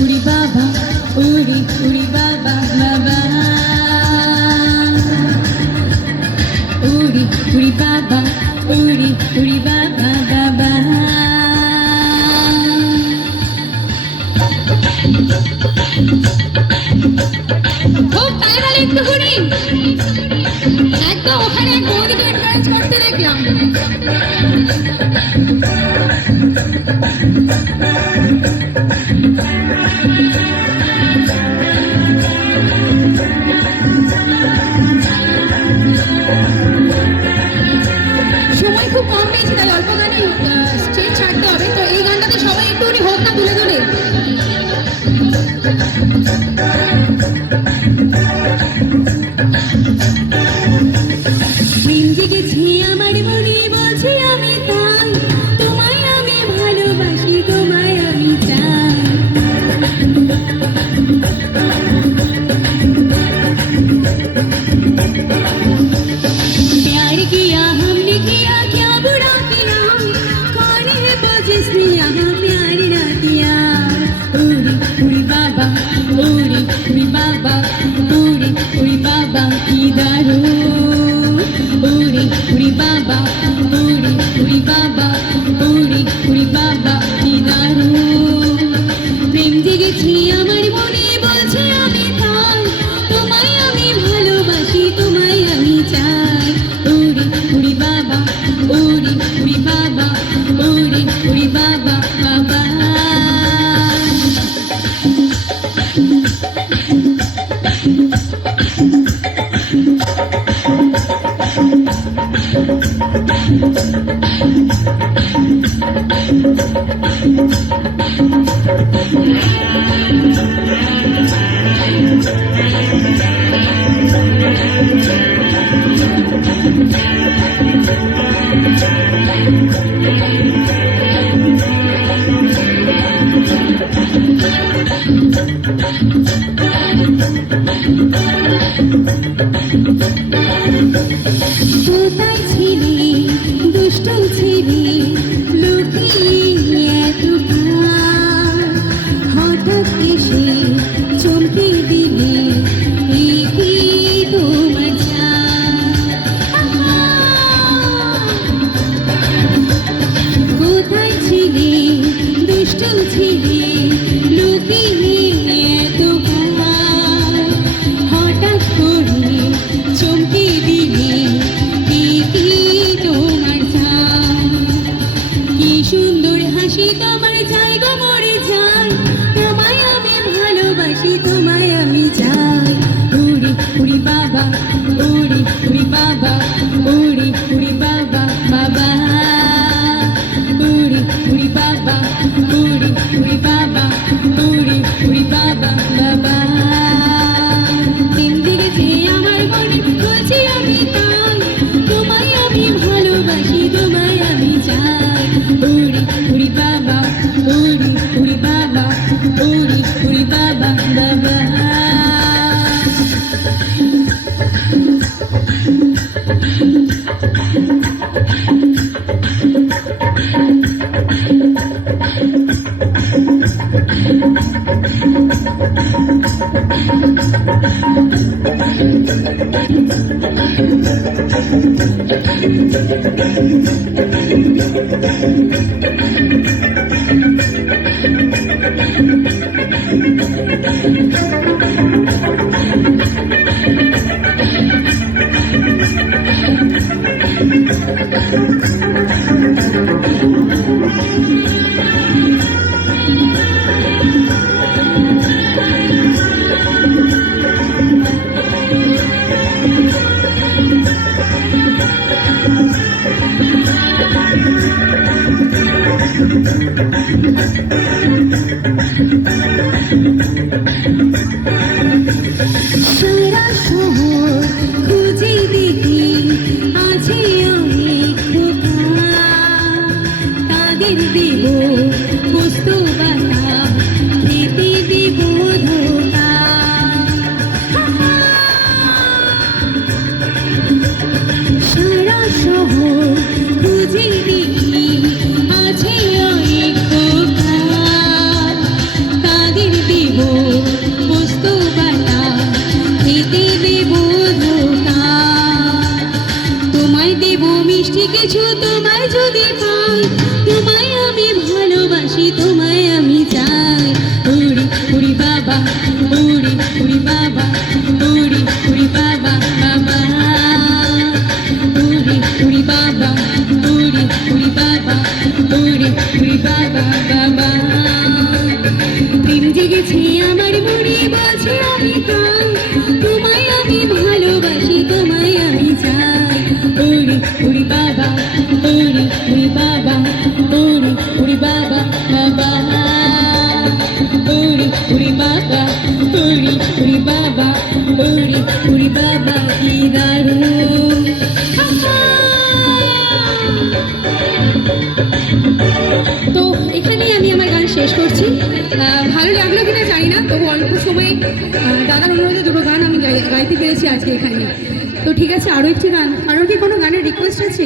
উড়ি বাবা উড়ি উড়ি বাবা বাবা উড়ি উড়ি বাবা উড়ি উড়ি বাবা বাবা খুব তালে একটু ঘুরি একদম ওখানে বৌদিকে এনকারেজ করতে দেখলাম সময় খুব কম পেয়েছি তাই অল্প গানে স্টেজ ছাড়তে হবে তো এই গানটাতে সবাই একটুখানি হোক না তুলে ধরে প্রেম জেগেছি আমার মনে বলছি আমি তাই তোমায় আমি ভালোবাসি তোমায় আমি চাই प्यार किया हमने किया क्या बुरा किया कौन है वो जिसने यहाँ प्यार ना दिया उड़ी उड़ी बाबा उड़ी उड़ी बाबा उड़ी उड़ी बाबा की दारू उड़ी उड़ी बाबा उड़ी उड़ी बाबा उड़ी उड़ी बाबा की दारू প্রেম জেগেছি আমার মনে বলছে আমি তাই তোমায় আমি ভালোবাসি তোমায় আমি চাই উড়ি উড়ি বাবা উড়ি উড়ি বাবা উড়ি উড়ি বাবা বাবা কোথায় ছিলি দুষ্ট ছিলি লুকিয়ে এতকাল হঠাৎ এসে চমকে দিলি কি তোমার কোথায় ছিলি দুষ্ট ছিলি লুকিয়ে এতকাল হঠাৎ করে চমকে দিলি তোমার কি সুন্দর হাসি তোমার চাই গো মরে যাই তোমায় আমি ভালোবাসি তোমায় আমি চাই উড়ি উড়ি বাবা উড়ি উড়ি বাবা উড়ি উড়ি বাবা বাবা উড়ি উড়ি বাবা উড়ি উড়ি বাবা উড়ি উড়ি বাবা বাবা জিন্দিগি আমার মনে বলছি আমি তাই তোমায় আমি ভালোবাসি তোমায় আমি চাই উড়ি উড়ি বাবা উড়ি উড়ি বাবা উড়ি উড়ি বাবা বাবা সারা শহর খুঁজে দেখি আছে অনেক খোকা তাদের দেব বস্তু বাতা খেতে দেব ধোকা সারা শহর খুঁজে দেখি আছে অনেক খোকা মিষ্টি কিছু তোমায় যদি পাই, তোমায় আমি ভালোবাসি, তোমায় আমি চাই। উড়ি উড়ি বাবা, উড়ি উড়ি বাবা, উড়ি উড়ি বাবা বাবা, উড়ি উড়ি বাবা, উড়ি উড়ি বাবা, উড়ি উড়ি বাবা বাবা। প্রেম জেগেছে আমার মনে, বলছে আমি তাই, তোমায় আমি ভালোবাসি, তোমায় আমি চাই। উড়ি উড়ি বাবা, উড়ি উড়ি বাবা, উড়ি উড়ি বাবা বাবা, উড়ি উড়ি বাবা, উড়ি উড়ি বাবা, উড়ি উড়ি বাবা, কি দারুণ। তো এখানেই আমি আমার গান শেষ করছি। ভালো লাগলো কিনা জানি না, তবু অল্প সময়ে দাদার অনুরোধে দুটো গান আমি গাইতে পেরেছি আজকে এখানে। তো ঠিক আছে, আরও একটি গান, কারোর কি কোনো গানের রিকোয়েস্ট আছে?